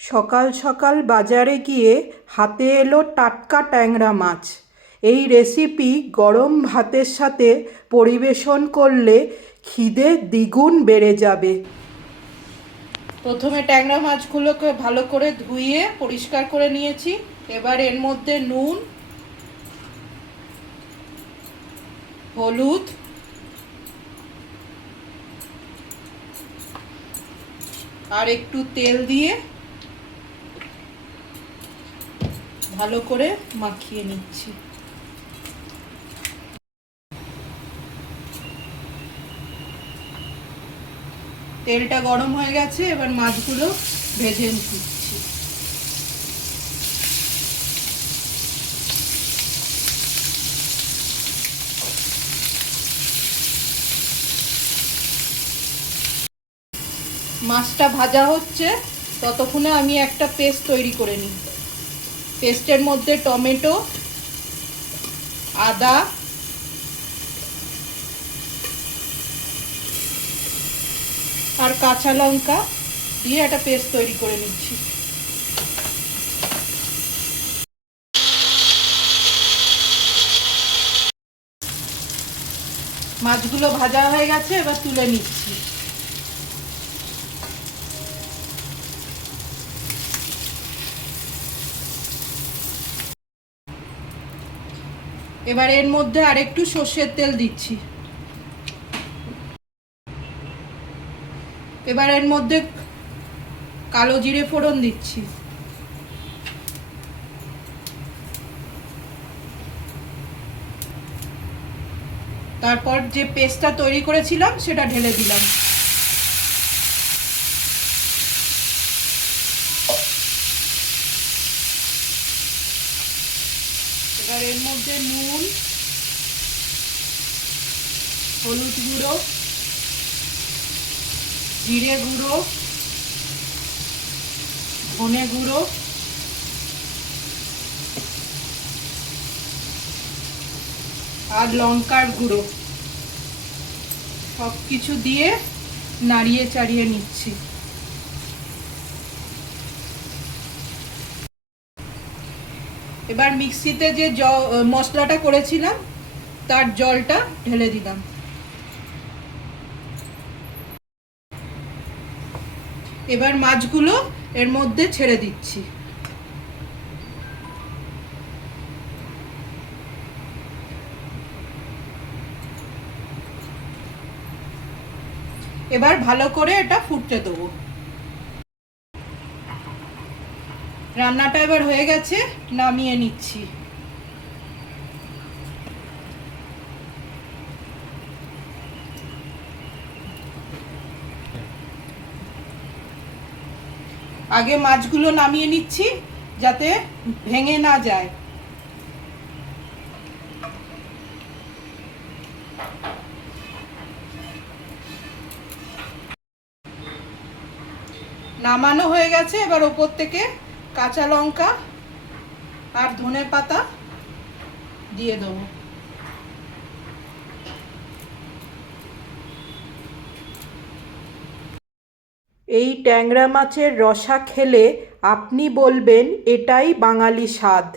সকাল সকাল বাজারে গিয়ে হাতে এলো টাটকা ট্যাংরা মাছ। এই রেসিপি গরম ভাতের সাথে পরিবেশন করলে খিদে দ্বিগুণ বেড়ে যাবে। প্রথমে ট্যাংরা মাছগুলোকে ভালো করে ধুয়ে পরিষ্কার করে নিয়েছি। এবার এর মধ্যে নুন, হলুদ, আর একটু তেল দিয়ে ভালো করে মাখিয়ে নিচ্ছি। তেলটা গরম হয়ে গেছে, এবার মাছগুলো ভেজে নিচ্ছি। মাছটা ভাজা হচ্ছে, ততক্ষণে আমি একটা পেস্ট তৈরি করে নিই। পেস্টের মধ্যে টমেটো, আদা, আর কাঁচা লঙ্কা দিয়ে একটা পেস্ট তৈরি করে নিচ্ছি। মাছগুলো ভাজা হয়ে গেছে, এবার তুলে নিচ্ছি। এবার এর মধ্যে আরেকটু সর্ষের তেল দিচ্ছি। এবার এর মধ্যে কালো জিরে ফোড়ন দিচ্ছি। তারপর যে পেস্টটা তৈরি করেছিলাম সেটা ঢেলে দিলাম। এবার এর মধ্যে নুন, হলুদ গুঁড়ো, জিরে গুঁড়ো, ধনে গুঁড়ো, আর লঙ্কার গুঁড়ো সব কিছু দিয়ে নাড়িয়ে চাড়িয়ে নিচ্ছি। এবার মিক্সিতে যে মশলাটা করেছিলাম তার জলটা ঢেলে দিলাম। এবার মাছগুলো এর মধ্যে ছেড়ে দিচ্ছি। এবার ভালো করে এটা ফুটতে দেবো। রান্নাটা এবার হয়ে গেছে, নামিয়ে নিচ্ছি। আগে মাছগুলো নামিয়ে নিচ্ছি যাতে ভেঙে না যায়। নামানো হয়ে গেছে, এবার ওপর থেকে কাঁচা লঙ্কা আর ধনে পাতা দিয়ে দেবো। এই ট্যাংরা মাছের রসা খেলে আপনি বলবেন এটাই বাঙালি স্বাদ।